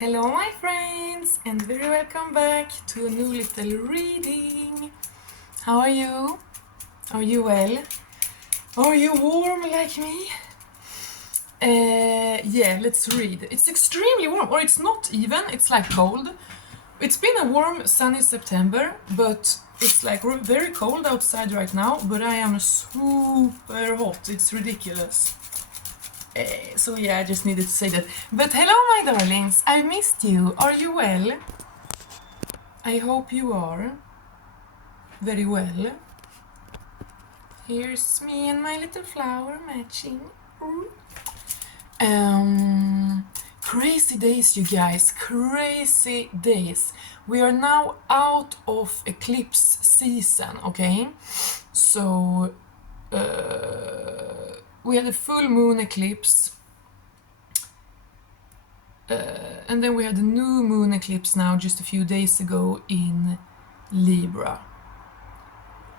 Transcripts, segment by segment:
Hello, my friends, and very welcome back to a new little reading. How are you? Are you well? Are you warm like me? Yeah, let's read. It's extremely warm, or it's not even, it's like cold. It's been a warm, sunny September, but it's like very cold outside right now, but I am super hot. It's ridiculous. So yeah, I just needed to say that. But hello, my darlings. I missed you. Are you well? I hope you are. Very well. Here's me and my little flower matching. Crazy days, you guys. Crazy days. We are now out of eclipse season, okay? So, we had a full moon eclipse. And then we had a new moon eclipse now just a few days ago in Libra.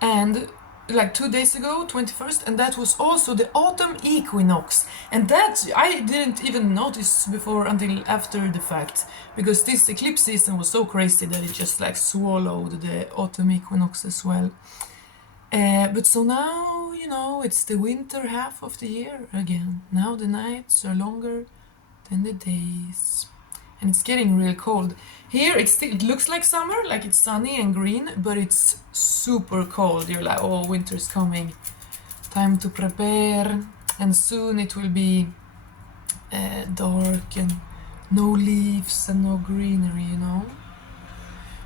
And like 2 days ago, 21st, and that was also the autumn equinox. And that I didn't even notice before until after the fact, because this eclipse season was so crazy that it just like swallowed the autumn equinox as well. But so now, it's the winter half of the year again. Now the nights are longer than the days. And it's getting real cold. Here it looks like summer, like it's sunny and green, but it's super cold. You're like, oh, winter's coming. Time to prepare. And soon it will be dark and no leaves and no greenery,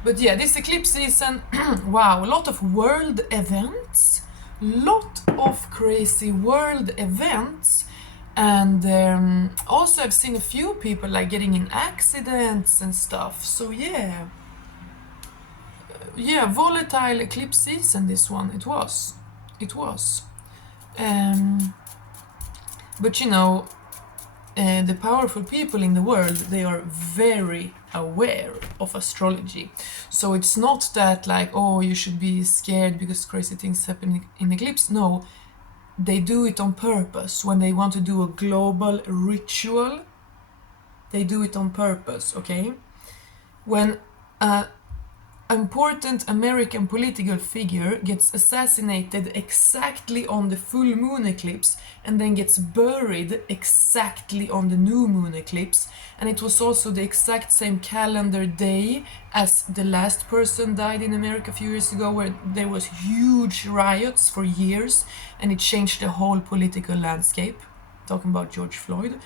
But yeah, this eclipse season, wow, a lot of world events. Lot of crazy world events. And also I've seen a few people like getting in accidents and stuff. So yeah, volatile eclipse season, this one. It was. But the powerful people in the world, they are very aware of astrology. So it's not that like, oh, you should be scared because crazy things happen in eclipse. No, they do it on purpose. When they want to do a global ritual, they do it on purpose, okay? When an important American political figure gets assassinated exactly on the full moon eclipse and then gets buried exactly on the new moon eclipse, and it was also the exact same calendar day as the last person died in America a few years ago, where there was huge riots for years and it changed the whole political landscape, talking about George Floyd.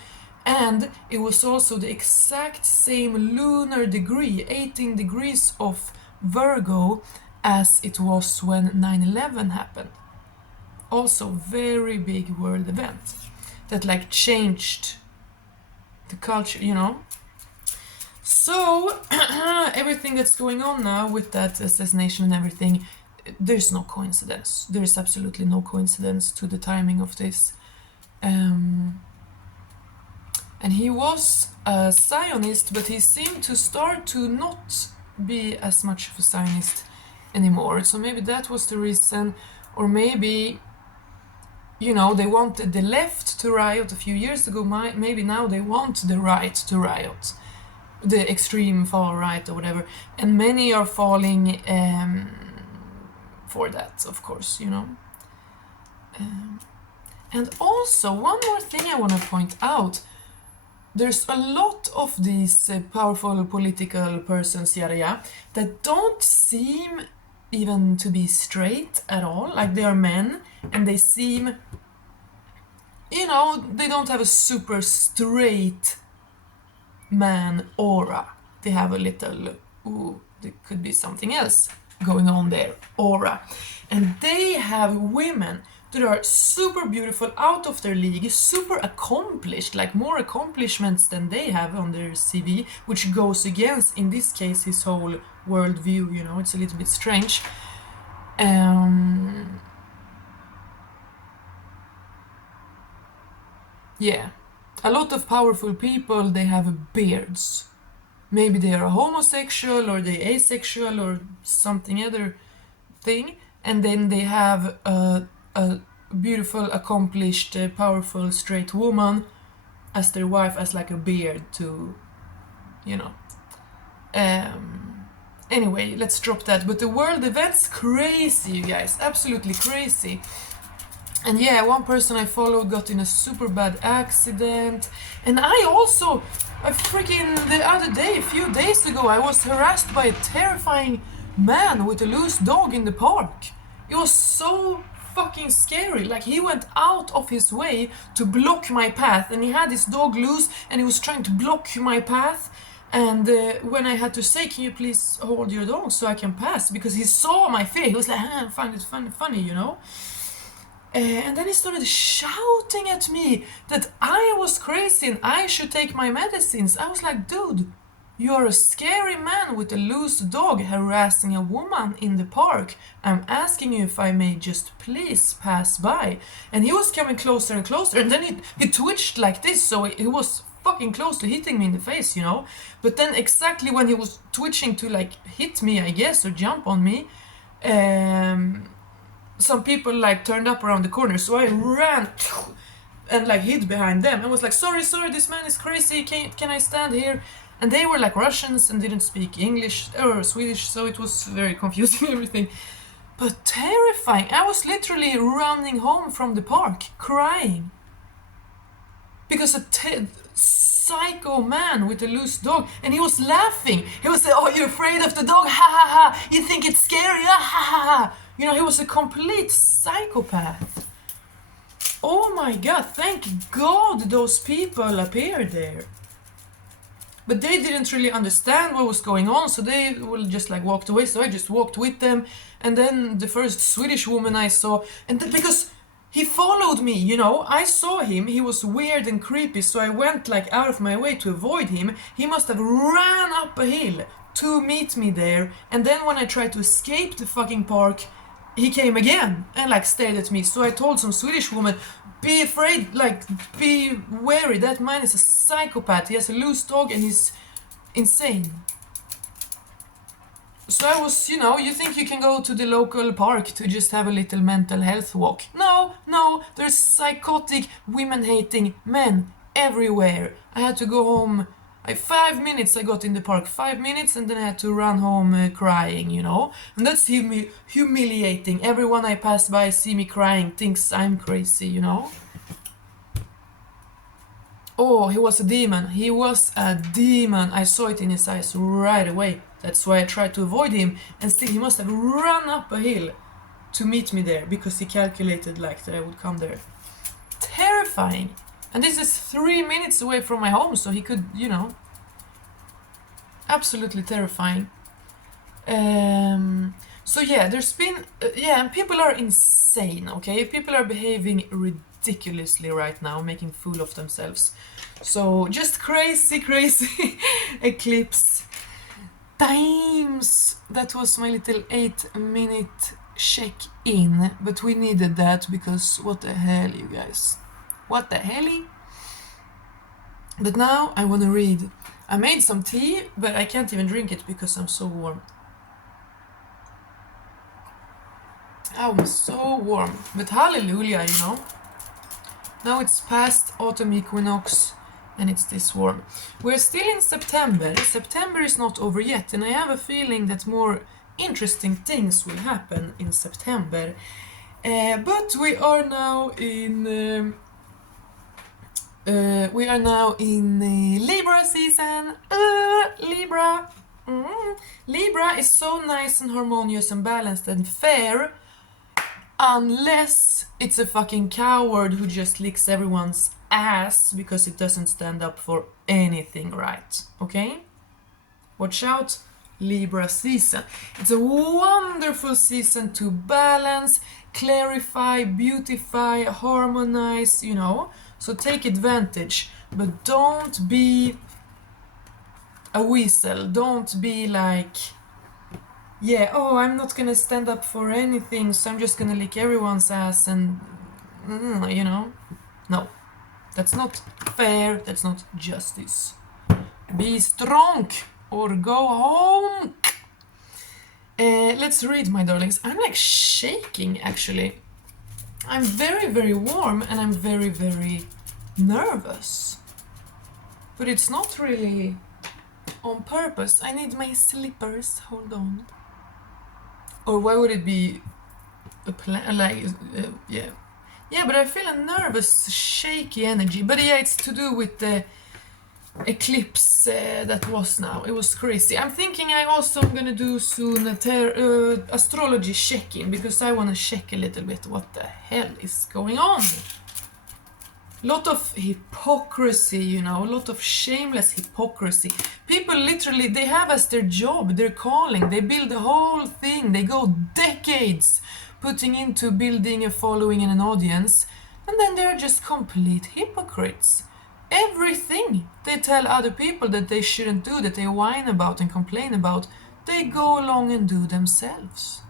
And it was also the exact same lunar degree, 18 degrees of Virgo, as it was when 9/11 happened. Also very big world event that like changed the culture. So everything that's going on now with that assassination and everything, there's no coincidence. There's absolutely no coincidence to the timing of this. And he was a Zionist, but he seemed to start to not be as much of a Zionist anymore. So maybe that was the reason, or maybe, they wanted the left to riot a few years ago. Maybe now they want the right to riot, the extreme far right or whatever. And many are falling for that, of course, And also, one more thing I want to point out. There's a lot of these powerful political persons, that don't seem even to be straight at all. Like, they are men, and they seem, they don't have a super straight man aura. They have a little, there could be something else going on there, aura. And they have women that are super beautiful, out of their league, super accomplished, like more accomplishments than they have on their CV, which goes against, in this case, his whole worldview. It's a little bit strange. Yeah, a lot of powerful people, they have beards. Maybe they are homosexual or they asexual or something other thing, and then they have a beautiful, accomplished, powerful, straight woman as their wife, as like a beard to, you know. Anyway, let's drop that. But the world event's crazy, you guys. Absolutely crazy. And yeah, one person I followed got in a super bad accident. And I freaking, the other day, a few days ago, I was harassed by a terrifying man with a loose dog in the park. It was so fucking scary. Like, he went out of his way to block my path, and he had his dog loose and he was trying to block my path. And when I had to say, can you please hold your dog so I can pass, because he saw my fear, he was like, I find it funny, you know. And then he started shouting at me that I was crazy and I should take my medicines. I was like, dude, you're a scary man with a loose dog harassing a woman in the park. I'm asking you if I may just please pass by. And he was coming closer and closer, and then he twitched like this, so he was fucking close to hitting me in the face, you know. But then exactly when he was twitching to like hit me, I guess, or jump on me, some people like turned up around the corner, so I ran and like hid behind them and was like, sorry, this man is crazy, can I stand here? And they were like Russians and didn't speak English or Swedish, so it was very confusing, everything. But terrifying. I was literally running home from the park crying because a psycho man with a loose dog, and he was laughing. He was like, oh, you're afraid of the dog, ha ha ha, you think it's scary, ha ha ha. You know, he was a complete psychopath. Oh my god, thank god those people appeared there. But they didn't really understand what was going on, so they will just like walked away, so I just walked with them. And then the first Swedish woman I saw, and because he followed me, you know, I saw him, he was weird and creepy, so I went like out of my way to avoid him. He must have ran up a hill to meet me there, and then when I tried to escape the fucking park, he came again and like stared at me. So I told some Swedish woman, be afraid, like be wary, that man is a psychopath, he has a loose dog and he's insane. So I was, you know, you think you can go to the local park to just have a little mental health walk. No, there's psychotic, women-hating men everywhere. I had to go home, 5 minutes I got in the park, 5 minutes, and then I had to run home crying, you know. And that's humiliating. Everyone I pass by see me crying, thinks I'm crazy, you know. Oh, he was a demon. He was a demon. I saw it in his eyes right away. That's why I tried to avoid him, and still he must have run up a hill to meet me there, because he calculated like that I would come there. Terrifying. And this is 3 minutes away from my home, so he could, you know. Absolutely terrifying. So yeah, there's been, and people are insane, okay? People are behaving ridiculously right now, making fool of themselves. So just crazy eclipse times. That was my little 8-minute check-in, but we needed that because what the hell, you guys? What the hell? But now I want to read. I made some tea, but I can't even drink it because I'm so warm. I'm so warm. But hallelujah, you know. Now it's past autumn equinox and it's this warm. We're still in September. September is not over yet, and I have a feeling that more interesting things will happen in September. But we are now in Libra season. Libra. Libra is so nice and harmonious and balanced and fair, unless it's a fucking coward who just licks everyone's ass because it doesn't stand up for anything right, okay? Watch out, Libra season. It's a wonderful season to balance, clarify, beautify, harmonize, you know. So take advantage, but don't be a weasel. Don't be like, yeah, oh, I'm not gonna stand up for anything, so I'm just gonna lick everyone's ass and, you know. No, that's not fair, that's not justice. Be strong or go home. Let's read, my darlings. I'm like shaking, actually. I'm very warm and I'm very nervous. But it's not really on purpose. I need my slippers. Hold on. Or why would it be a plan? Like, yeah. Yeah, but I feel a nervous, shaky energy. But yeah, it's to do with the eclipse that was now. It was crazy. I'm thinking I also am gonna do soon astrology check-in because I wanna check a little bit what the hell is going on. Lot of hypocrisy, you know, a lot of shameless hypocrisy. People literally, they have as their job, their calling, they build the whole thing, they go decades putting into building a following and an audience, and then they're just complete hypocrites. Everything they tell other people that they shouldn't do, that they whine about and complain about, they go along and do themselves.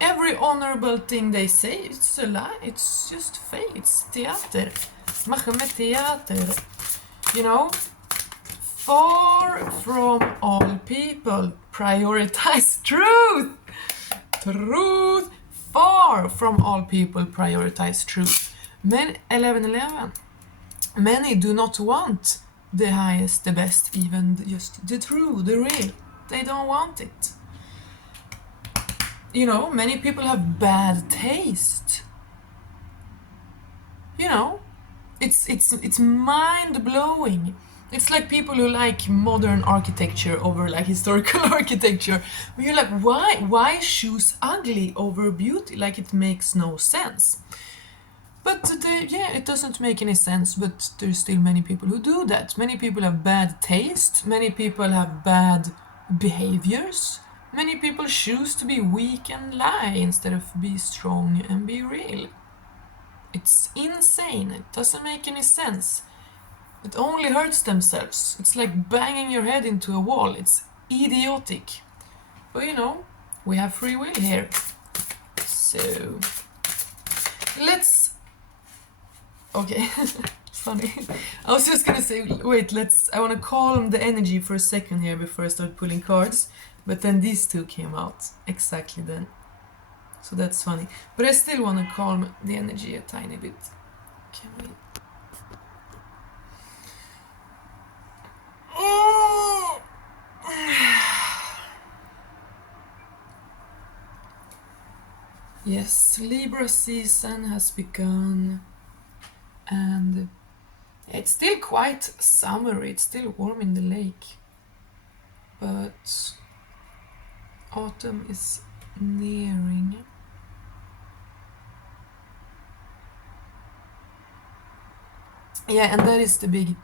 Every honorable thing they say, it's a lie, it's just fake, it's theater. Machen med theater. You know, far from all people prioritize truth. Truth. Far from all people prioritize truth. 11:11. Many do not want the highest, the best, even just the true, the real. They don't want it. You know, many people have bad taste. You know, it's mind-blowing. It's like people who like modern architecture over like historical architecture. You're like, why choose ugly over beauty? Like, it makes no sense. But yeah, it doesn't make any sense, but there's still many people who do that. Many people have bad taste, many people have bad behaviors. Many people choose to be weak and lie instead of be strong and be real. It's insane. It doesn't make any sense. It only hurts themselves. It's like banging your head into a wall. It's idiotic. But you know, we have free will here. So, let's... Okay, funny. I was just gonna say, wait, I wanna calm the energy for a second here before I start pulling cards. But then these two came out exactly then. So that's funny. But I still want to calm the energy a tiny bit. Can we... Oh! Yes, Libra season has begun. And it's still quite summery. It's still warm in the lake. But... autumn is nearing. Yeah, and that is the big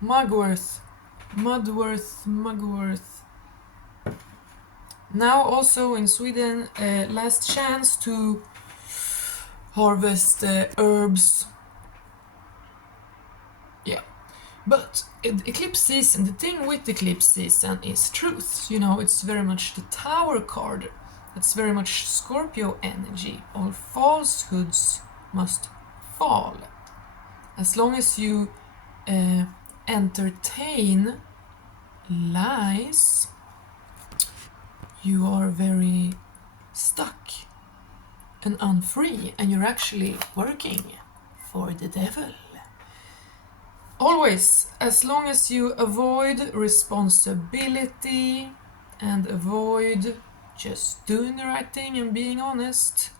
mugwort. Now also in Sweden, last chance to harvest herbs. Yeah. But eclipse season, the thing with eclipse season is truth. You know, it's very much the Tower card. It's very much Scorpio energy. All falsehoods must fall. As long as you entertain lies, you are very stuck and unfree, and you're actually working for the devil. Always, as long as you avoid responsibility and avoid just doing the right thing and being honest,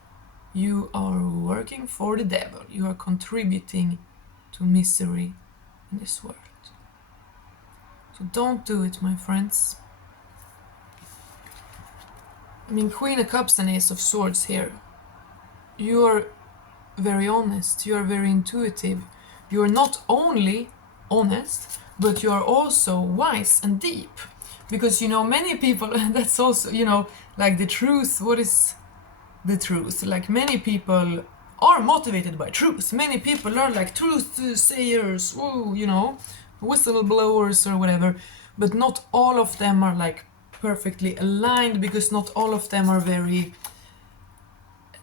you are working for the devil. You are contributing to misery in this world. So don't do it, my friends. I mean, Queen of Cups and Ace of Swords here. You are very honest, you are very intuitive. You are not only honest, but you are also wise and deep. Because, you know, many people, that's also, you know, like the truth, what is the truth? Like, many people are motivated by truth. Many people are like truth sayers, ooh, you know, whistleblowers or whatever. But not all of them are like perfectly aligned, because not all of them are very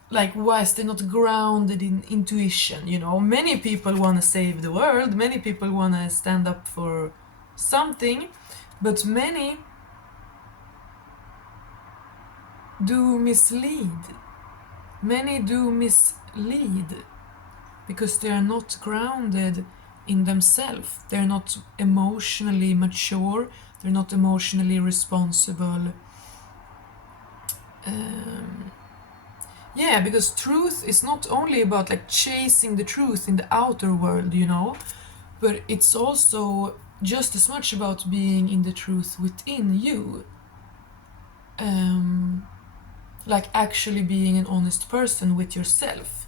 like wise. They're not grounded in intuition, you know. Many people want to save the world, many people want to stand up for something, but many do mislead. Many do mislead because they are not grounded in themselves. They're not emotionally mature, they're not emotionally responsible. Yeah, because truth is not only about like chasing the truth in the outer world, you know, but it's also just as much about being in the truth within you. Like actually being an honest person with yourself.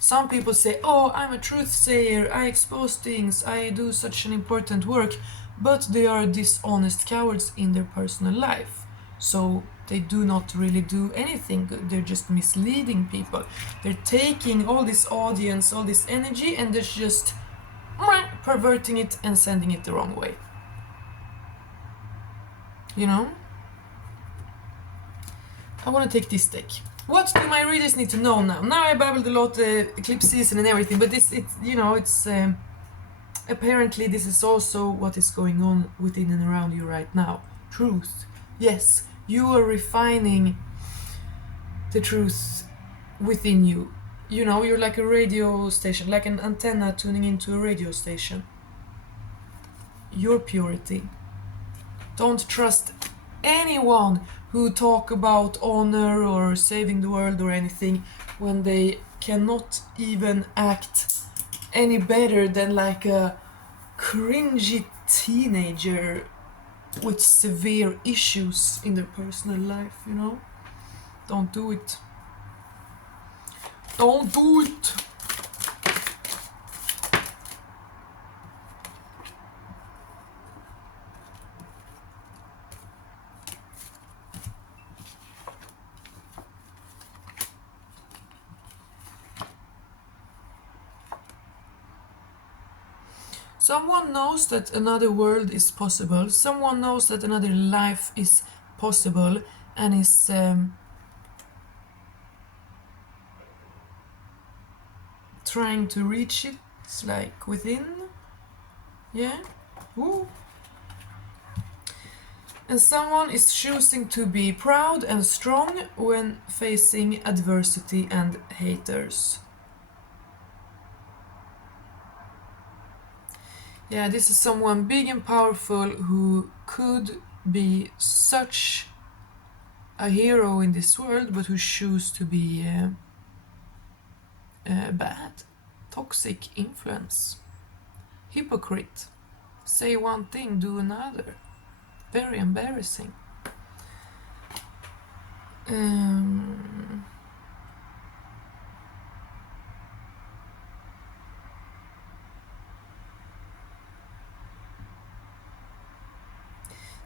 Some people say, oh, I'm a truth sayer, I expose things, I do such an important work, but they are dishonest cowards in their personal life. So they do not really do anything good, they're just misleading people. They're taking all this audience, all this energy, and they're just perverting it and sending it the wrong way. You know? I want to take this deck. What do my readers need to know now? Now I babbled a lot, eclipse season and everything, but this, it's, you know, it's apparently this is also what is going on within and around you right now. Truth. Yes, you are refining the truth within you. You know, you're like a radio station, like an antenna tuning into a radio station. Your purity. Don't trust anyone who talk about honor or saving the world or anything when they cannot even act any better than like a cringy teenager with severe issues in their personal life, you know? Don't do it. Don't do it! Someone knows that another world is possible. Someone knows that another life is possible and is trying to reach it, like within. Yeah. Woo. And someone is choosing to be proud and strong when facing adversity and haters. Yeah, this is someone big and powerful who could be such a hero in this world, but who choose to be bad, toxic influence, hypocrite, say one thing, do another. Very embarrassing.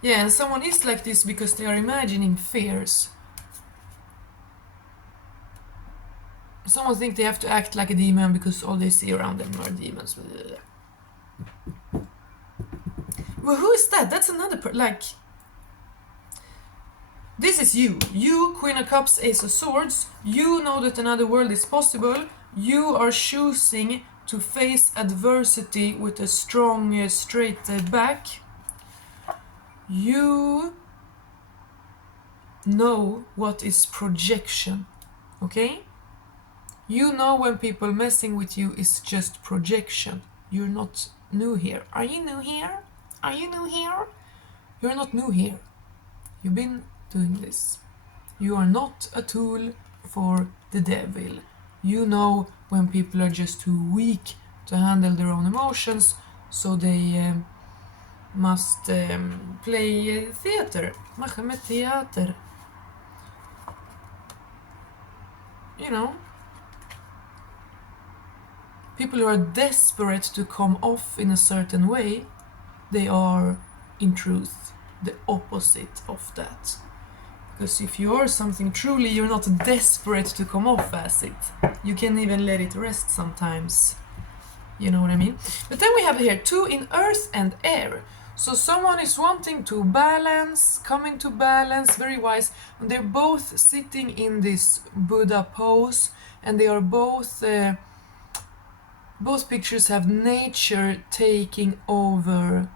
Yeah, and someone is like this because they are imagining fears. Someone think they have to act like a demon because all they see around them are demons. Well, who is that? That's another like... This is you. You, Queen of Cups, Ace of Swords. You know that another world is possible. You are choosing to face adversity with a strong, straight back. You know what is projection, okay? You know when people messing with you is just projection. You're not new here. Are you new here? Are you new here? You're not new here. You've been doing this. You are not a tool for the devil. You know when people are just too weak to handle their own emotions, so they must play theater. Machen med teater. You know, people who are desperate to come off in a certain way, they are in truth the opposite of that. Because if you are something truly, you're not desperate to come off as it. You can even let it rest sometimes. You know what I mean? But then we have here 2 in earth and air. So someone is wanting to balance, coming to balance, very wise. And they're both sitting in this Buddha pose, and they are both pictures have nature taking over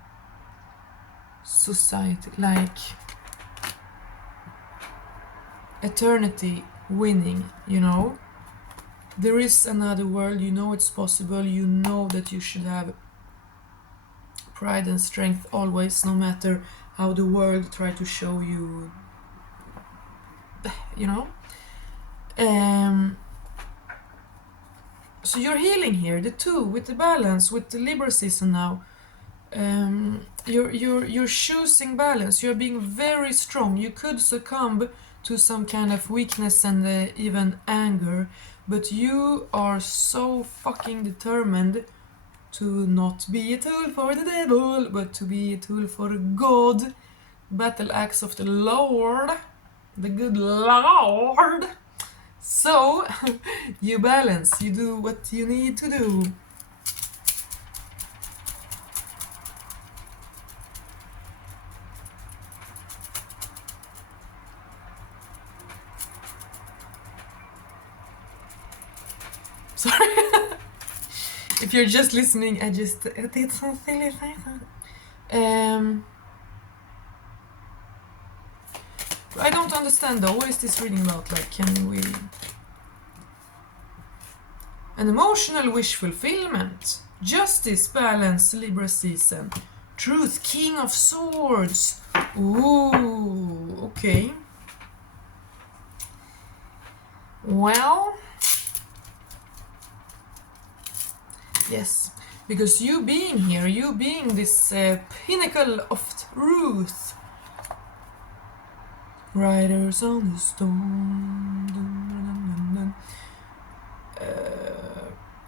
society, like eternity winning, you know? There is another world, you know it's possible, you know that you should have pride and strength always, no matter how the world try to show you, you know. So you're healing here, the two, with the balance, with the Libra season now. You're choosing balance. You're being very strong. You could succumb to some kind of weakness and even anger, but you are so fucking determined to not be a tool for the devil, but to be a tool for God. Battle axe of the Lord, the good Lord. So you balance, you do what you need to do. Sorry. If you're just listening, I just did some silly things. I don't understand though. What is this reading about? Like, can we... An emotional wish fulfillment. Justice, balance, Libra season. Truth, King of Swords. Ooh, okay. Well... Yes, because you being here, you being this pinnacle of truth. Riders on the storm.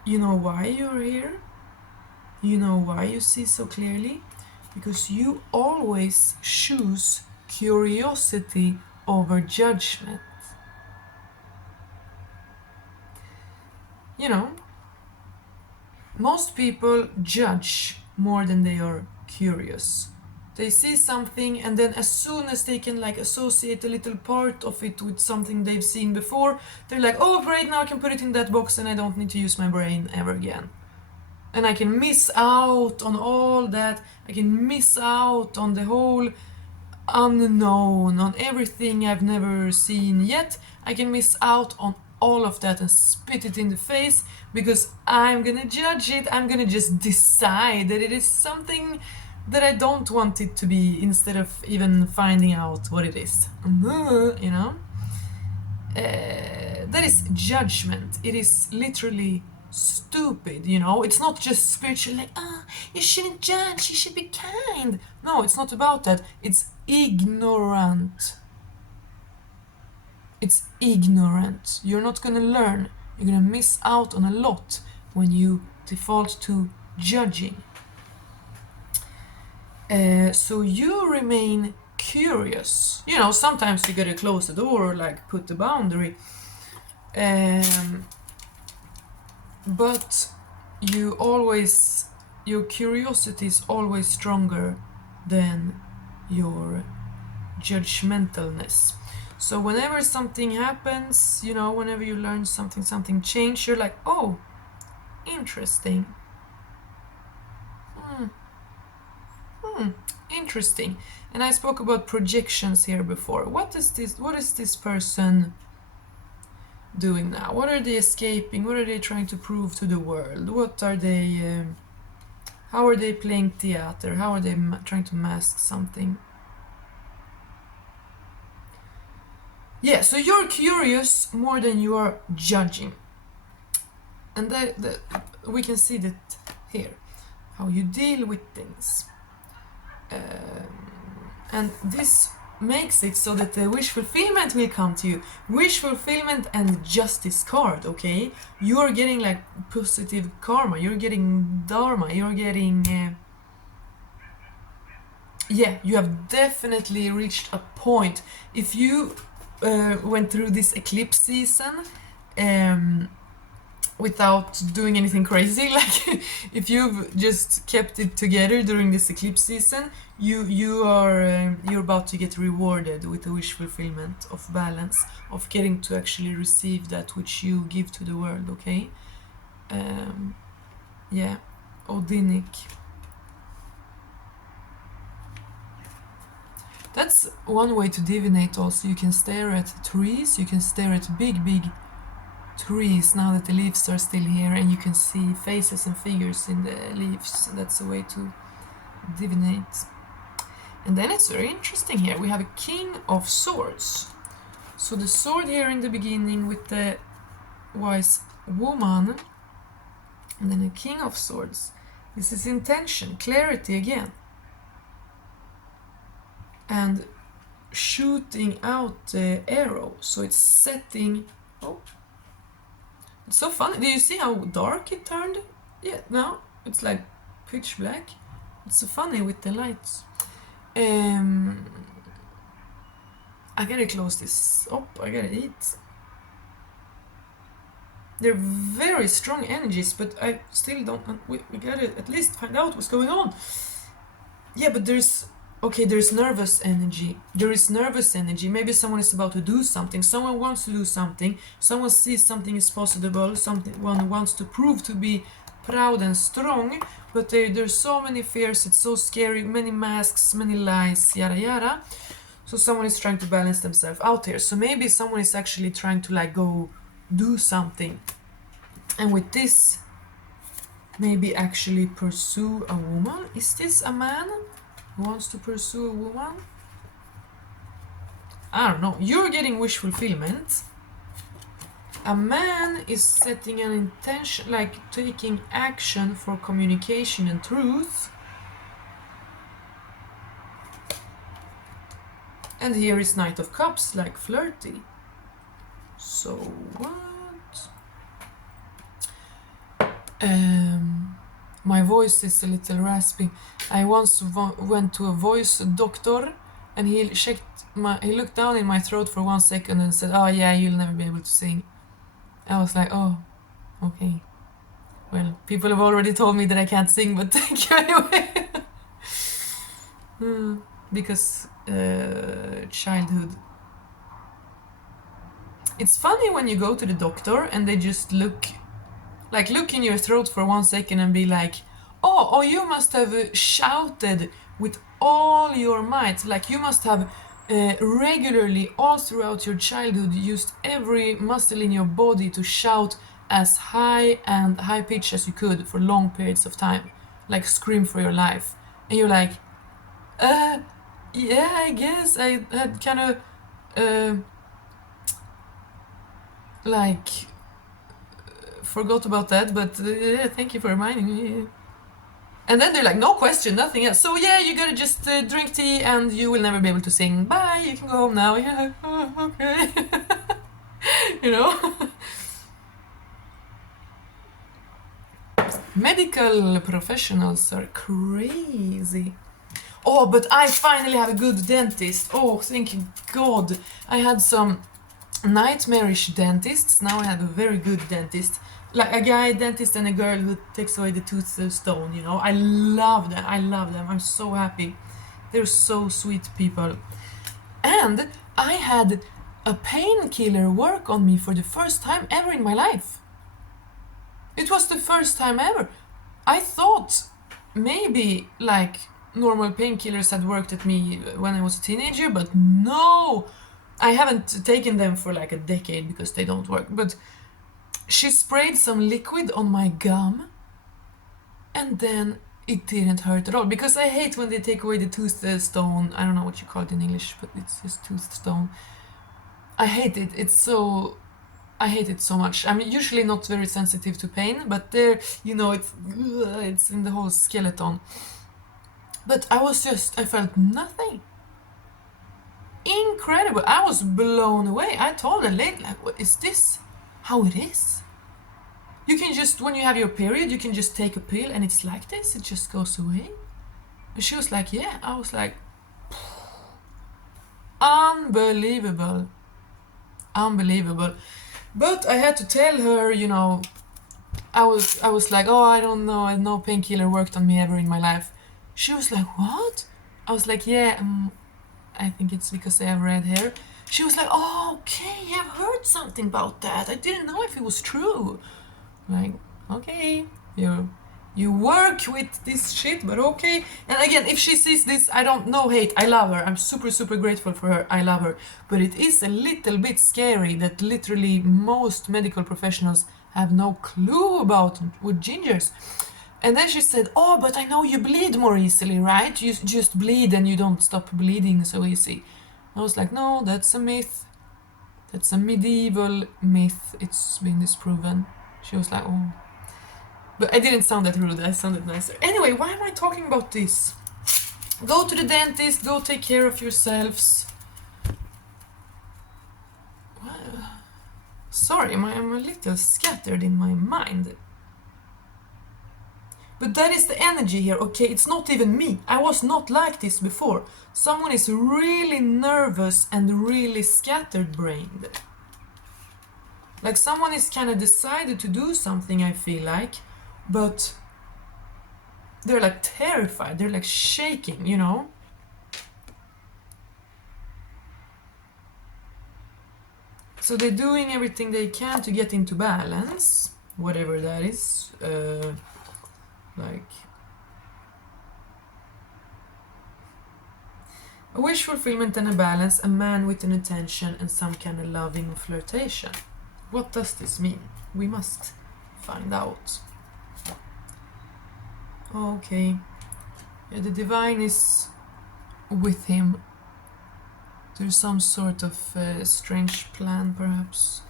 You know why you're here? You know why you see so clearly? Because you always choose curiosity over judgment. You know, most people judge more than they are curious. They see something and then as soon as they can like associate a little part of it with something they've seen before, they're like, oh great, now I can put it in that box and I don't need to use my brain ever again. And I can miss out on all that. I can miss out on the whole unknown, on everything I've never seen yet. I can miss out on all of that and spit it in the face because I'm gonna judge it. I'm gonna just decide that it is something that I don't want it to be instead of even finding out what it is. You know? That is judgment. It is literally stupid, you know? It's not just spiritual, like, you shouldn't judge, you should be kind. No, it's not about that. It's ignorant. It's ignorant. You're not gonna learn. You're gonna miss out on a lot when you default to judging. So you remain curious. You know, sometimes you gotta close the door or like put the boundary. But your curiosity is always stronger than your judgmentalness. So whenever something happens, you know, whenever you learn something change, you're like, oh, interesting. Interesting. And I spoke about projections here before. What is this person doing now? What are they escaping? What are they trying to prove to the world? What are they how are they playing theater? How are they trying to mask something? Yeah, so you're curious more than you are judging. And that we can see that here, how you deal with things. And this makes it so that the wish fulfillment will come to you. Wish fulfillment and justice card, okay? You're getting like positive karma, you're getting dharma, you're getting... yeah, you have definitely reached a point. If you went through this eclipse season without doing anything crazy, like if you've just kept it together during this eclipse season, you're about to get rewarded with a wish fulfillment of balance, of getting to actually receive that which you give to the world, okay? Yeah, Odinic. That's one way to divinate also. You can stare at trees, you can stare at big trees now that the leaves are still here, and you can see faces and figures in the leaves. That's a way to divinate. And then it's very interesting here. We have a King of Swords. So the sword here in the beginning with the wise woman, and then a King of Swords. This is intention, clarity again. And shooting out the arrow. So it's setting... Oh. It's so funny. Do you see how dark it turned? Yeah, now it's like pitch black. It's so funny with the lights. I gotta close this up. I gotta eat. They're very strong energies, but I still don't... We gotta at least find out what's going on. Yeah, but there's... Okay, there's nervous energy. There is nervous energy. Maybe someone is about to do something. Someone wants to do something. Someone sees something is possible. Someone wants to prove to be proud and strong. But there's so many fears. It's so scary. Many masks, many lies, yada yada. So someone is trying to balance themselves out here. So maybe someone is actually trying to like go do something. And with this, maybe actually pursue a woman. Is this a man who wants to pursue a woman? I don't know. You're getting wish fulfillment. A man is setting an intention, like taking action for communication and truth. And here is Knight of Cups, like flirty. So what? My voice is a little raspy. I once went to a voice doctor, and he looked down in my throat for 1 second and said, "Oh yeah, you'll never be able to sing." I was like, "Oh, okay. Well, people have already told me that I can't sing, but thank you anyway." Because childhood. It's funny when you go to the doctor and they just look in your throat for 1 second and be like, oh, you must have shouted with all your might. Like you must have regularly all throughout your childhood used every muscle in your body to shout as high and high pitch as you could for long periods of time. Like scream for your life. And you're like, yeah, I guess I had kind of forgot about that, but thank you for reminding me. And then they're like, no question, nothing else. So yeah, you gotta just drink tea and you will never be able to sing. Bye, you can go home now. Yeah, okay. You know? Medical professionals are crazy. Oh, but I finally have a good dentist. Oh, thank God. I had some nightmarish dentists. Now I have a very good dentist. Like a guy dentist and a girl who takes away the tooth stone, you know. I love them. I'm so happy. They're so sweet people. And I had a painkiller work on me for the first time ever in my life. It was the first time ever. I thought maybe like normal painkillers had worked at me when I was a teenager, but no! I haven't taken them for like a decade because they don't work. But she sprayed some liquid on my gum and then it didn't hurt at all. Because I hate when they take away the tooth stone. I don't know what you call it in English, but it's just tooth stone. I hate it. I hate it so much. I'm usually not very sensitive to pain, but there, you know, it's in the whole skeleton. But I felt nothing. Incredible. I was blown away. I told the lady, like, what is this? How it is? You can just, when you have your period, you can just take a pill and it's like this. It just goes away. And she was like, yeah. I was like, unbelievable. But I had to tell her, you know, I was like, oh, I don't know, no painkiller worked on me ever in my life. She was like, what? I was like, yeah, I think it's because I have red hair. She was like, oh, okay, I've heard something about that. I didn't know if it was true. Like, okay, you work with this shit, but okay. And again, if she sees this, I don't know hate. I love her. I'm super, super grateful for her. I love her. But it is a little bit scary that literally most medical professionals have no clue about with gingers. And then she said, oh, but I know you bleed more easily, right? You just bleed and you don't stop bleeding so easy. I was like, no, that's a myth. That's a medieval myth. It's been disproven. She was like, oh. But I didn't sound that rude. I sounded nicer. Anyway, why am I talking about this? Go to the dentist. Go take care of yourselves. Sorry, I'm a little scattered in my mind. But that is the energy here, okay? It's not even me. I was not like this before. Someone is really nervous and really scattered-brained. Like someone is kind of decided to do something, I feel like, but they're like terrified. They're like shaking, you know? So they're doing everything they can to get into balance, whatever that is. Like a wish fulfillment and a balance, a man with an intention and some kind of loving flirtation. What does this mean? We must find out. Okay. Yeah, the divine is with him. There's some sort of strange plan, perhaps.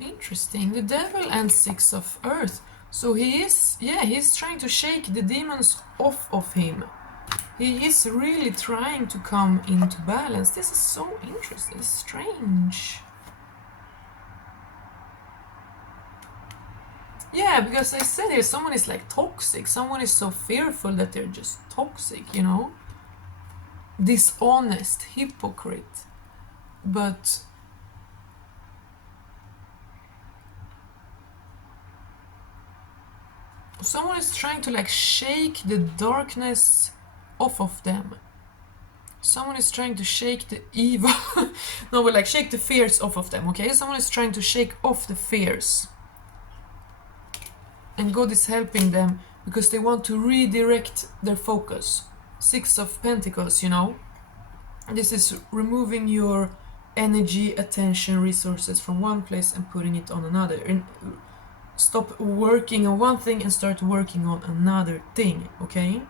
Interesting. The devil and 6 of earth. So he's trying to shake the demons off of him. He is really trying to come into balance. This is so interesting, strange. Yeah, because I said here, someone is like toxic. Someone is so fearful that they're just toxic, you know? Dishonest, hypocrite. But someone is trying to like shake the darkness off of them. Someone is trying to shake the evil. No, but like shake the fears off of them, okay? Someone is trying to shake off the fears. And God is helping them because they want to redirect their focus. 6 of Pentacles, you know? This is removing your energy, attention, resources from one place and putting it on another. And stop working on one thing and start working on another thing, okay?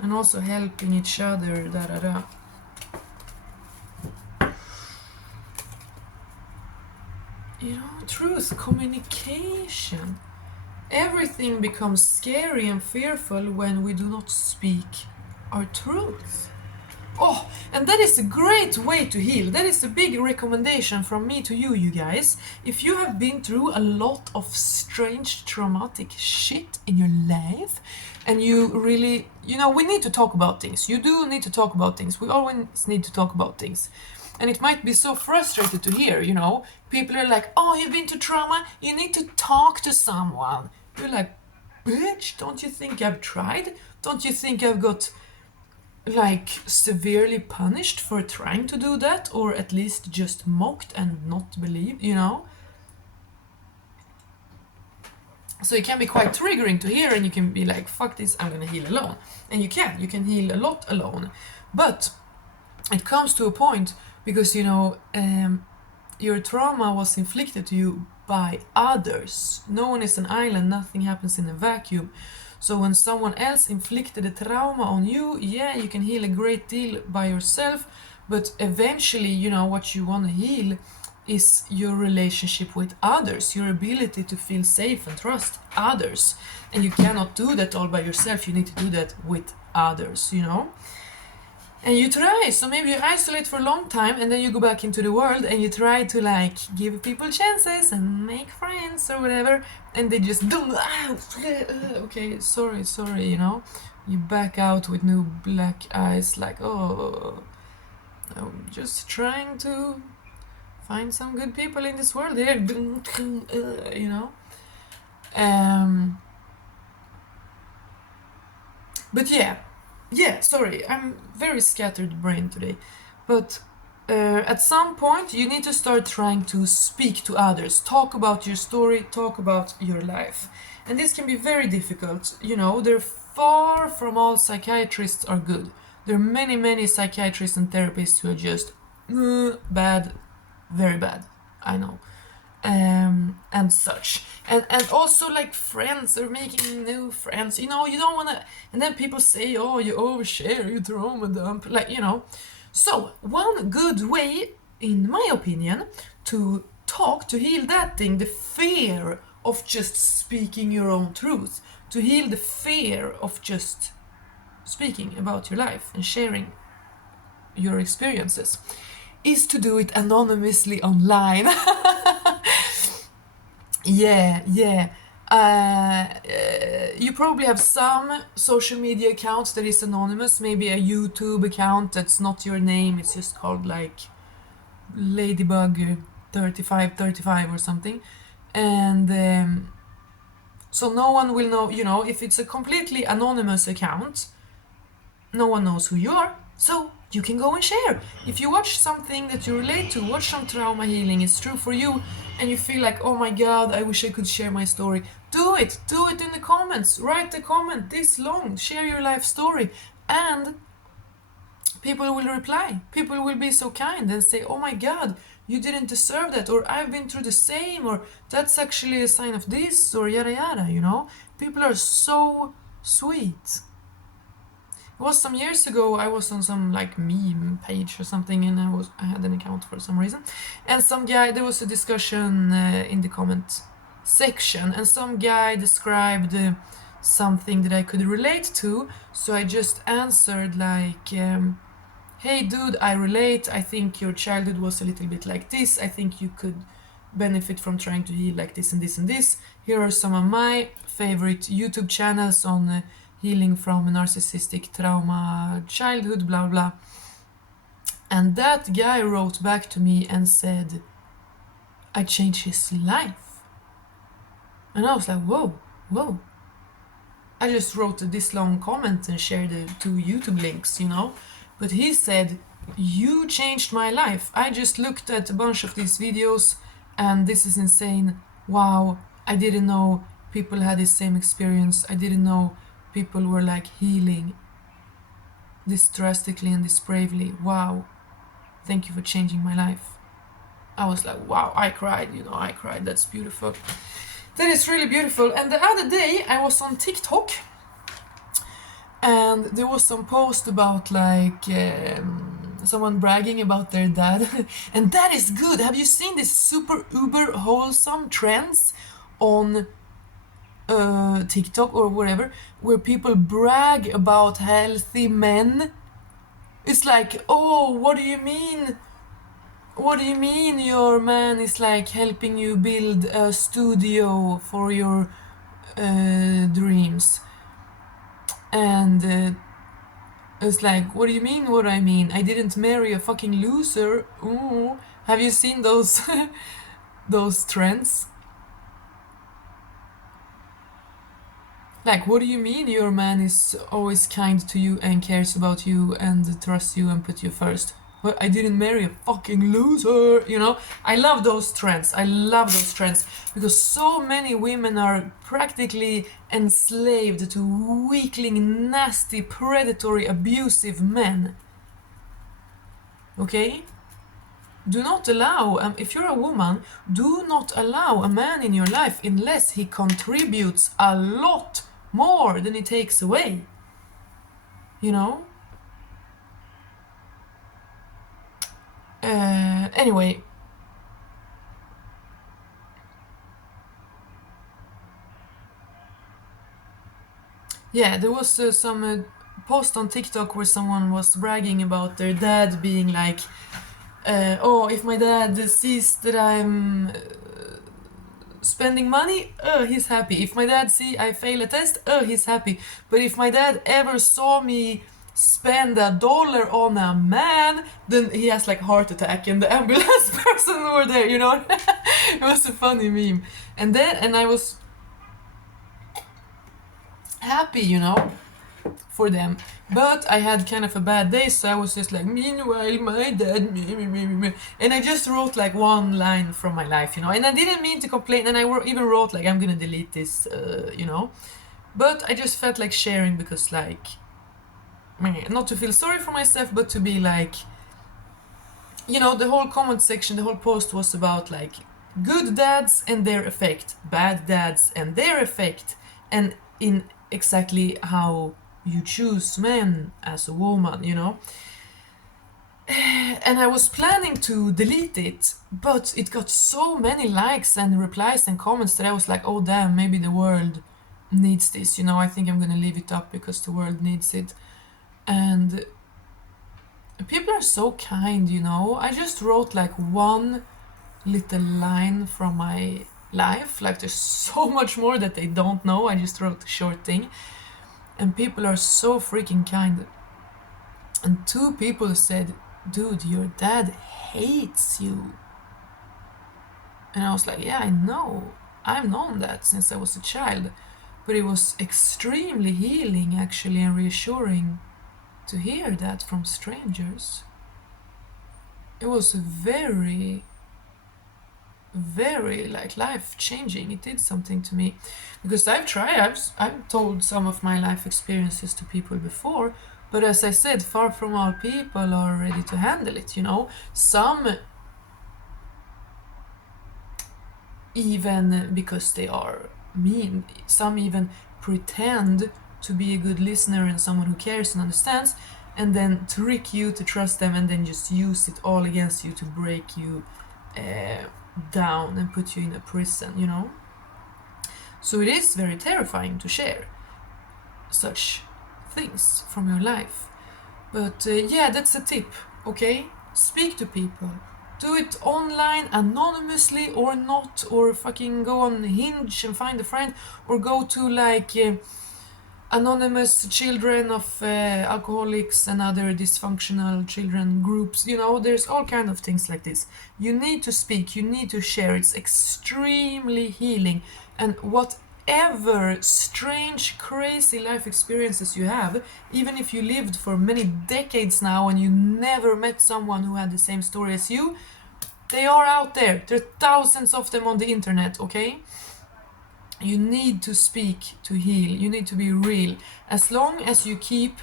And also helping each other, You know, truth, communication. Everything becomes scary and fearful when we do not speak our truth. Oh, and that is a great way to heal. That is a big recommendation from me to you guys. If you have been through a lot of strange, traumatic shit in your life, and you really, you know, we need to talk about things. You do need to talk about things. We always need to talk about things. And it might be so frustrating to hear, you know. People are like, oh, you've been to trauma, you need to talk to someone. You're like, bitch, don't you think I've tried? Don't you think I've got, like, severely punished for trying to do that? Or at least just mocked and not believed, you know? So it can be quite triggering to hear, and you can be like, fuck this, I'm gonna heal alone. And you can heal a lot alone. But it comes to a point because, you know, your trauma was inflicted to you by others. No one is an island, nothing happens in a vacuum. So when someone else inflicted a trauma on you, yeah, you can heal a great deal by yourself, but eventually, you know, what you want to heal is your relationship with others, your ability to feel safe and trust others. And you cannot do that all by yourself, you need to do that with others, you know? And you try, so maybe you isolate for a long time and then you go back into the world and you try to like give people chances and make friends or whatever, and they just don't, okay, sorry, you know, you back out with new black eyes like, oh, I'm just trying to find some good people in this world here, you know. But yeah, sorry, I'm very scattered brain today. But at some point, you need to start trying to speak to others, talk about your story, talk about your life. And this can be very difficult, you know, there are far from all psychiatrists are good. There are many, many psychiatrists and therapists who are just bad, very bad. I know. And such. And also, like, friends are making new friends. You know, you don't want to. And then people say, oh, you overshare, you trauma dump. Like, you know. So, one good way, in my opinion, to talk, to heal that thing, the fear of just speaking your own truth, to heal the fear of just speaking about your life and sharing your experiences, is to do it anonymously online. Yeah. You probably have some social media accounts that is anonymous, maybe a YouTube account that's not your name, it's just called like Ladybug 3535 or something. And so no one will know, you know, if it's a completely anonymous account, no one knows who you are, so you can go and share. If you watch something that you relate to, watch some trauma healing, it's true for you, and you feel like, oh my god, I wish I could share my story, do it in the comments, write the comment this long, share your life story, and people will reply. People will be so kind and say, oh my god, you didn't deserve that, or I've been through the same, or that's actually a sign of this, or yada yada, you know. People are so sweet. It was some years ago, I was on some like meme page or something, and I had an account for some reason, and some guy, there was a discussion in the comment section, and some guy described something that I could relate to, so I just answered like, hey dude, I relate, I think your childhood was a little bit like this, I think you could benefit from trying to heal like this and this and this. Here are some of my favorite YouTube channels on healing from a narcissistic trauma childhood, blah blah. And that guy wrote back to me and said, I changed his life. And I was like, whoa. I just wrote this long comment and shared the 2 YouTube links, you know. But he said, you changed my life. I just looked at a bunch of these videos and this is insane. Wow, I didn't know people had the same experience. I didn't know people were like healing this drastically and this bravely. Wow, thank you for changing my life. I was like, wow, I cried, you know, I cried. That's beautiful. That is really beautiful. And the other day I was on TikTok and there was some post about like someone bragging about their dad. And that is good. Have you seen this super uber wholesome trends on TikTok or whatever, where people brag about healthy men? It's like, oh, what do you mean? What do you mean your man is like helping you build a studio for your dreams? And it's like, what do you mean what I mean? I didn't marry a fucking loser. Ooh. Have you seen those those trends? Like, what do you mean your man is always kind to you and cares about you and trusts you and put you first? Well, I didn't marry a fucking loser, you know? I love those trends. I love those trends because so many women are practically enslaved to weakling, nasty, predatory, abusive men. Okay? Do not allow, if you're a woman, do not allow a man in your life unless he contributes a lot more than he takes away. You know? Anyway. Yeah, there was some post on TikTok where someone was bragging about their dad being like, oh, if my dad sees that I'm spending money, he's happy. If my dad see I fail a test, he's happy. But if my dad ever saw me spend $1 on a man, then he has like heart attack and the ambulance person were there, you know. It was a funny meme. And I was happy, you know, for them. But I had kind of a bad day, so I was just like, meanwhile my dad, me. And I just wrote like one line from my life, you know. And I didn't mean to complain, and I even wrote like, I'm gonna delete this, you know. But I just felt like sharing because, like, not to feel sorry for myself, but to be like, the whole comment section, the whole post was about like good dads and their effect, bad dads and their effect, and in exactly how you choose men as a woman. And I was planning to delete it, but it got so many likes and replies and comments that I was like, oh damn, maybe the world needs this. I think I'm gonna leave it up because the world needs it. And people are so kind. I just wrote like one little line from my life. Like, there's so much more that they don't know. I just wrote a short thing. And people are so freaking kind. And 2 people said, dude, your dad hates you. And I was like, yeah, I know. I've known that since I was a child. But it was extremely healing, actually, and reassuring to hear that from strangers. It was very, very, like, life changing. It did something to me because I've told some of my life experiences to people before, but as I said, far from all people are ready to handle it. Some even because they are mean, some even pretend to be a good listener and someone who cares and understands, and then trick you to trust them and then just use it all against you to break you down and put you in a prison. So it is very terrifying to share such things from your life. But yeah, that's a tip, okay? Speak to people. Do it online, anonymously or not, or fucking go on Hinge and find a friend, or go to like anonymous children of alcoholics and other dysfunctional children groups. There's all kind of things like this. You need to speak, you need to share. It's extremely healing. And whatever strange, crazy life experiences you have, even if you lived for many decades now and you never met someone who had the same story as you, they are out there. There are thousands of them on the internet, okay? You need to speak to heal. You need to be real. As long as you keep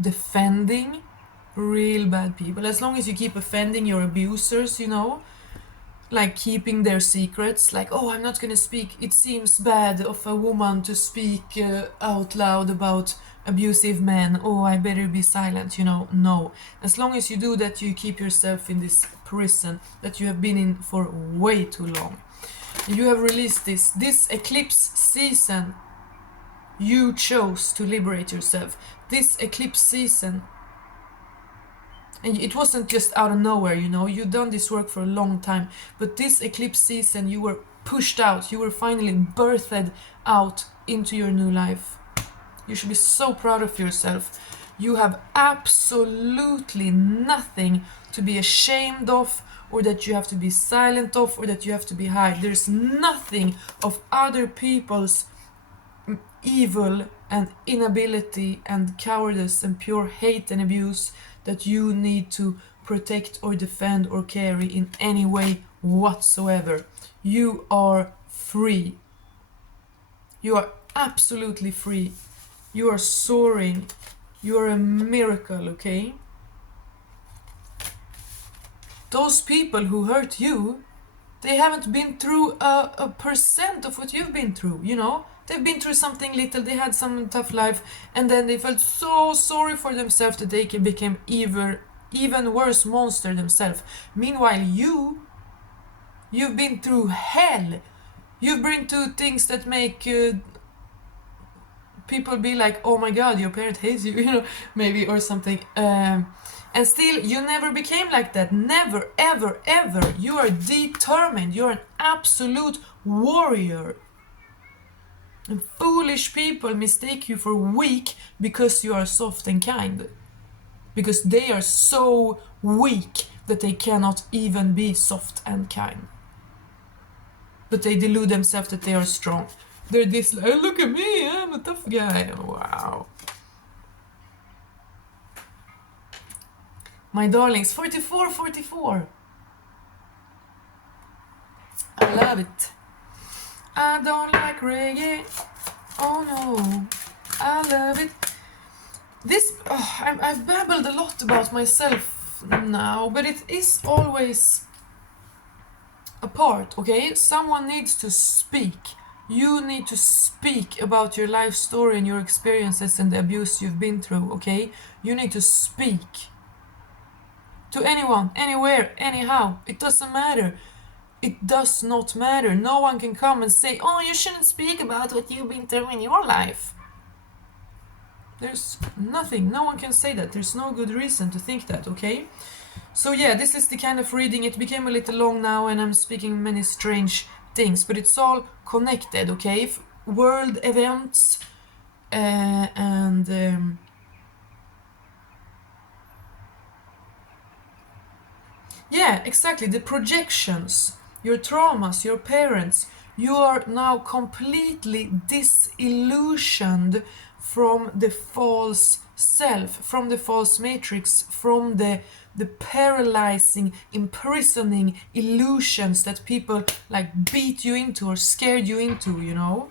defending real bad people, as long as you keep offending your abusers, like keeping their secrets, like, oh, I'm not gonna speak. It seems bad of a woman to speak out loud about abusive men. Oh, I better be silent. No. As long as you do that, you keep yourself in this prison that you have been in for way too long. You have released this eclipse season. You chose to liberate yourself. This eclipse season. And it wasn't just out of nowhere, You've done this work for a long time. But this eclipse season, you were pushed out. You were finally birthed out into your new life. You should be so proud of yourself. You have absolutely nothing to be ashamed of, or that you have to be silent of, or that you have to be hide. There's nothing of other people's evil and inability and cowardice and pure hate and abuse that you need to protect or defend or carry in any way whatsoever. You are free. You are absolutely free. You are soaring. You are a miracle, okay? Those people who hurt you, they haven't been through a percent of what you've been through, They've been through something little, they had some tough life, and then they felt so sorry for themselves that they became even worse monster themselves. Meanwhile, you've been through hell. You've been through things that make people be like, oh my god, your parent hates you, maybe, or something. And still, you never became like that. Never, ever, ever. You are determined. You're an absolute warrior. And foolish people mistake you for weak because you are soft and kind. Because they are so weak that they cannot even be soft and kind. But they delude themselves that they are strong. They're this like, oh, look at me, I'm a tough guy. Wow. My darlings, 44. I love it. I don't like reggae. Oh no, I love it. I've babbled a lot about myself now, but it is always a part, okay? Someone needs to speak. You need to speak about your life story and your experiences and the abuse you've been through, okay? You need to speak. To anyone, anywhere, anyhow. It doesn't matter. It does not matter. No one can come and say, oh, you shouldn't speak about what you've been through in your life. There's nothing. No one can say that. There's no good reason to think that, okay? So yeah, this is the kind of reading. It became a little long now and I'm speaking many strange things, but it's all connected, okay? World events and yeah, exactly. The projections, your traumas, your parents, you are now completely disillusioned from the false self, from the false matrix, from the paralyzing, imprisoning illusions that people like beat you into or scared you into, you know,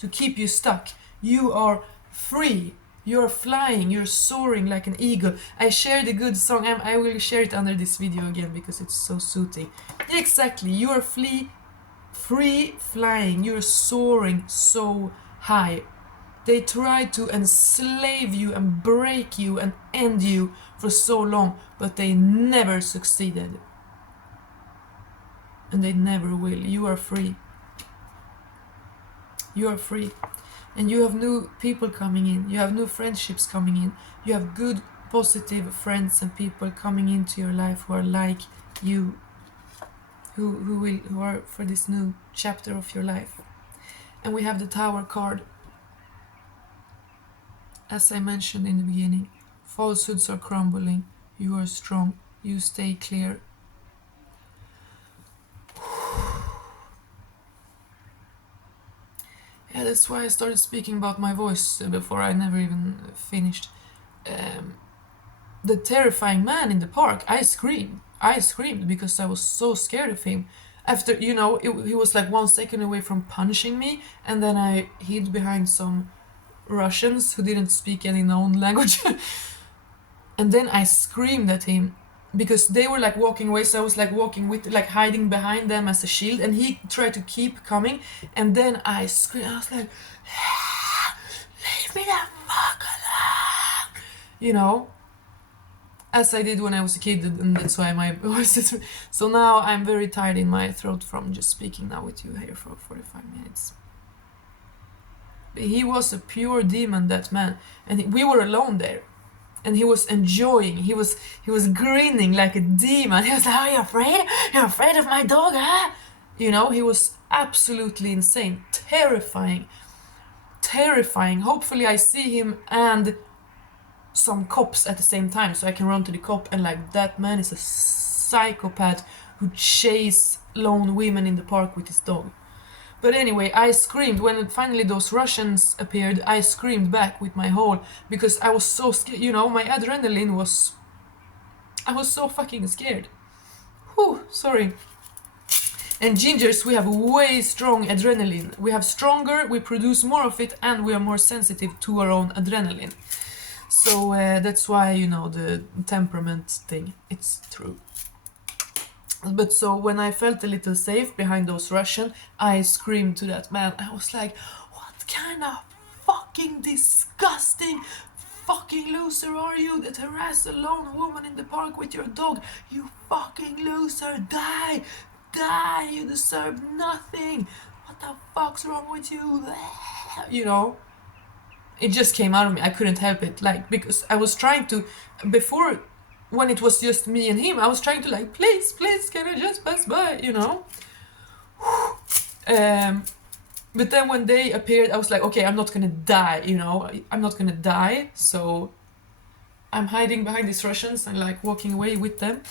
to keep you stuck. You are free. You're flying, you're soaring like an eagle. I shared a good song, I will share it under this video again because it's so soothing. Exactly, you are free flying, you're soaring so high. They tried to enslave you and break you and end you for so long, but they never succeeded. And they never will. You are free. You are free. And you have new people coming in, you have new friendships coming in, you have good positive friends and people coming into your life who are like you, who are for this new chapter of your life. And we have the Tower card. As I mentioned in the beginning, falsehoods are crumbling, you are strong, you stay clear. Yeah, that's why I started speaking about my voice before. I never even finished. The terrifying man in the park, I screamed because I was so scared of him. After, you know, he was like 1 second away from punching me, and then I hid behind some Russians who didn't speak any known language. And then I screamed at him because they were like walking away, so I was like walking with, like hiding behind them as a shield, and he tried to keep coming, and then I screamed. I was like, leave me the fuck alone, you know, as I did when I was a kid, and that's why my voice is. So now I'm very tired in my throat from just speaking now with you here for 45 minutes. He was a pure demon, that man, and we were alone there. And he was enjoying. He was grinning like a demon. He was like, "Are you afraid? You're afraid of my dog, huh?" You know, he was absolutely insane, terrifying. Hopefully, I see him and some cops at the same time, so I can run to the cop and like, that man is a psychopath who chase lone women in the park with his dog. But anyway, I screamed when finally those Russians appeared. I screamed back with my whole, because I was so scared. You know, my adrenaline was. I was so fucking scared. Whew, sorry. And gingers, we have way strong adrenaline. We have stronger, we produce more of it, and we are more sensitive to our own adrenaline. So that's why, you know, the temperament thing, it's true. But so when I felt a little safe behind those Russians, I screamed to that man. I was like, what kind of fucking disgusting fucking loser are you that harass a lone woman in the park with your dog? You fucking loser, die! Die! You deserve nothing! What the fuck's wrong with you? You know? It just came out of me. I couldn't help it. Like, because I was trying to, before, when it was just me and him, I was trying to like, please, can I just pass by, you know? But then when they appeared, I was like, okay, I'm not gonna die, you know? I'm not gonna die, so I'm hiding behind these Russians and like walking away with them.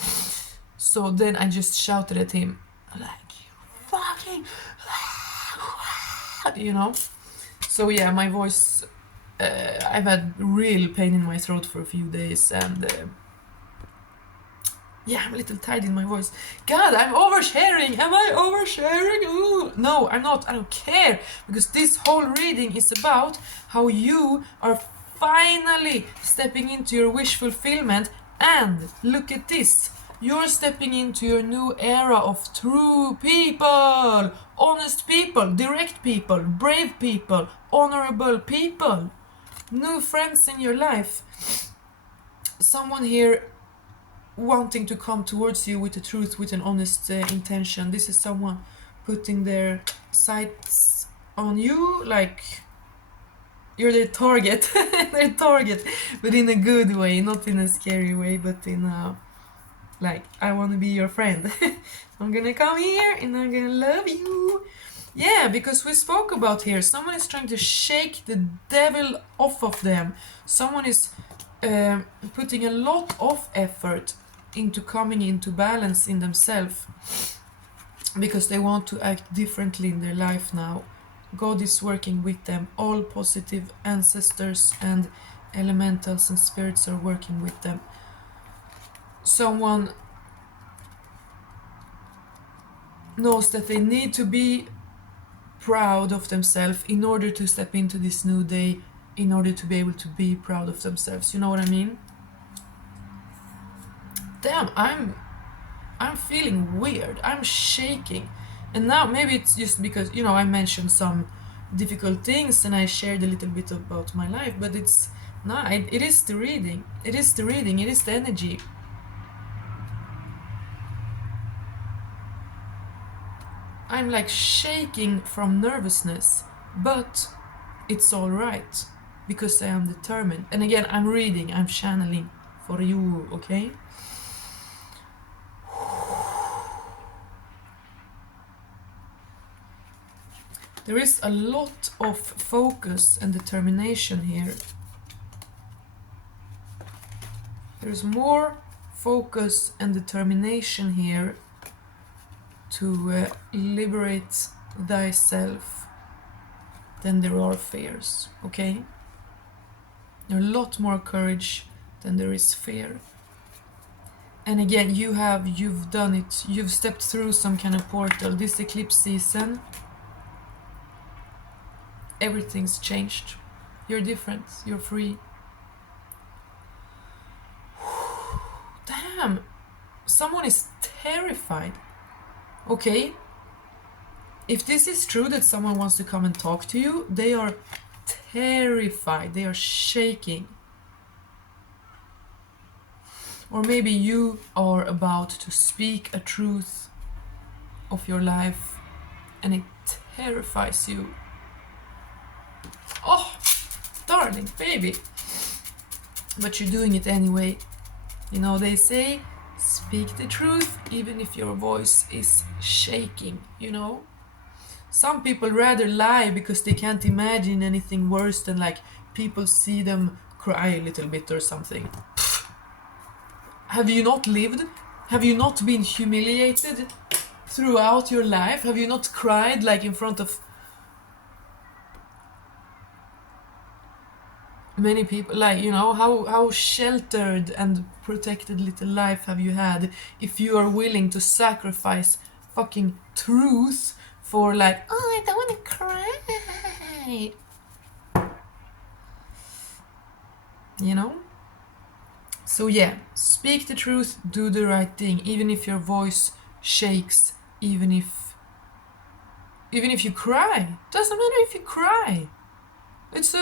So then I just shouted at him, like, you fucking, you know? So yeah, my voice, I've had real pain in my throat for a few days, and Yeah, I'm a little tired in my voice. God, I'm oversharing. Am I oversharing? Ooh. No, I'm not. I don't care. Because this whole reading is about how you are finally stepping into your wish fulfillment. And look at this. You're stepping into your new era of true people, honest people, direct people, brave people, honorable people, new friends in your life. Someone here wanting to come towards you with the truth, with an honest intention. This is someone putting their sights on you, like you're their target, their target, but in a good way, not in a scary way, but in a like, I want to be your friend. I'm gonna come here and I'm gonna love you. Yeah, because we spoke about here, someone is trying to shake the devil off of them. Someone is putting a lot of effort into coming into balance in themselves because they want to act differently in their life now. God is working with them. All positive ancestors and elementals and spirits are working with them. Someone knows that they need to be proud of themselves in order to step into this new day, in order to be able to be proud of themselves. You know what I mean? Damn, I'm feeling weird. I'm shaking. And now maybe it's just because, you know, I mentioned some difficult things and I shared a little bit about my life, but it's not, it is the reading. It is the reading, it is the energy. I'm like shaking from nervousness, but it's all right because I am determined. And again, I'm reading, I'm channeling for you, okay? There is a lot of focus and determination here. There's more focus and determination here to liberate thyself than there are fears, okay? There's a lot more courage than there is fear. And again, you've done it. You've stepped through some kind of portal. This eclipse season, everything's changed. You're different. You're free. Damn! Someone is terrified. Okay? If this is true that someone wants to come and talk to you, they are terrified. They are shaking. Or maybe you are about to speak a truth of your life and it terrifies you. Oh, darling baby. But you're doing it anyway. You know, they say, speak the truth even if your voice is shaking, you know? Some people rather lie because they can't imagine anything worse than like people see them cry a little bit or something. Have you not lived? Have you not been humiliated throughout your life? Have you not cried like in front of many people? Like, you know, how sheltered and protected little life have you had if you are willing to sacrifice fucking truth for like, oh, I don't want to cry. You know? So yeah, speak the truth, do the right thing, even if your voice shakes, even if you cry. Doesn't matter if you cry. It's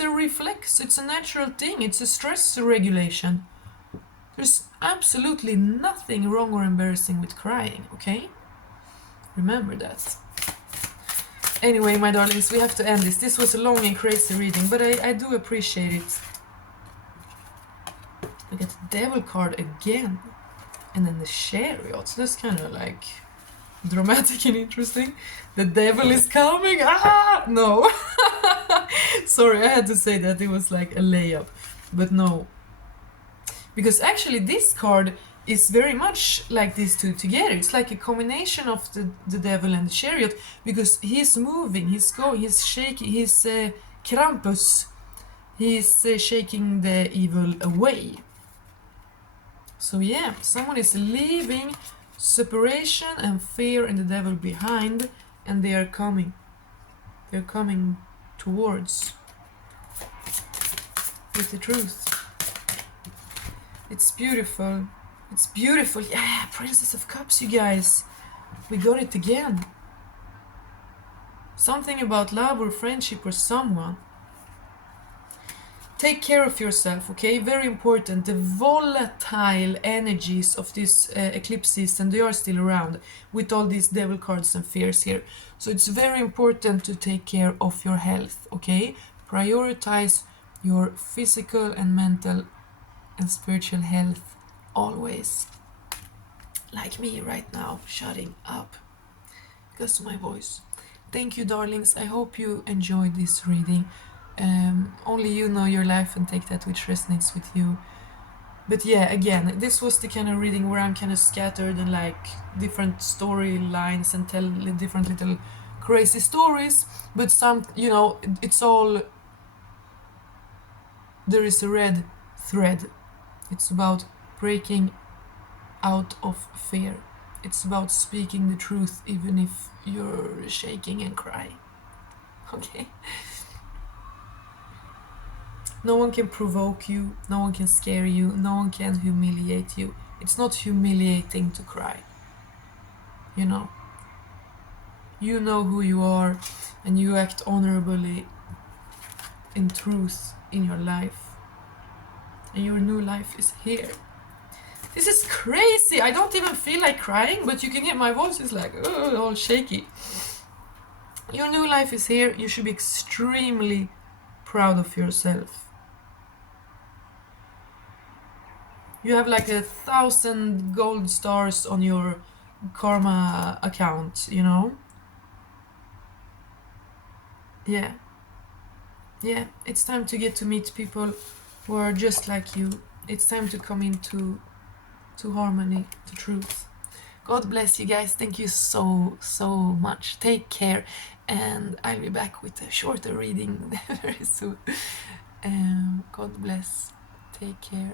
a reflex, it's a natural thing, it's a stress regulation. There's absolutely nothing wrong or embarrassing with crying, okay? Remember that. Anyway, my darlings, we have to end this. This was a long and crazy reading, but I do appreciate it. We get the devil card again. And then the chariot. So that's kind of like dramatic and interesting. The devil is coming. Ah! No. Sorry, I had to say that. It was like a layup. But no. Because actually this card is very much like these two together. It's like a combination of the devil and the chariot. Because he's moving, he's going, he's shaking, he's Krampus. He's shaking the evil away. So yeah, someone is leaving separation and fear and the devil behind, and they are coming. They're coming towards with the truth. It's beautiful. It's beautiful. Yeah, Princess of Cups, you guys. We got it again. Something about love or friendship or someone. Take care of yourself, okay? Very important. The volatile energies of this eclipse season, they are still around with all these devil cards and fears here. So it's very important to take care of your health, okay? Prioritize your physical and mental and spiritual health always. Like me right now, shutting up because of my voice. Thank you, darlings. I hope you enjoyed this reading. Only you know your life and take that which resonates with you. But yeah, again, this was the kind of reading where I'm kind of scattered and like different storylines and tell different little crazy stories. But some, you know, it's all. There is a red thread. It's about breaking out of fear. It's about speaking the truth even if you're shaking and crying. Okay? No one can provoke you, no one can scare you, no one can humiliate you. It's not humiliating to cry. You know. You know who you are and you act honorably in truth in your life. And your new life is here. This is crazy! I don't even feel like crying, but you can hear my voice is like all shaky. Your new life is here. You should be extremely proud of yourself. You have like 1,000 gold stars on your karma account, you know? Yeah. Yeah, it's time to get to meet people who are just like you. It's time to come into harmony, to truth. God bless you guys. Thank you so, so much. Take care. And I'll be back with a shorter reading very soon. God bless. Take care.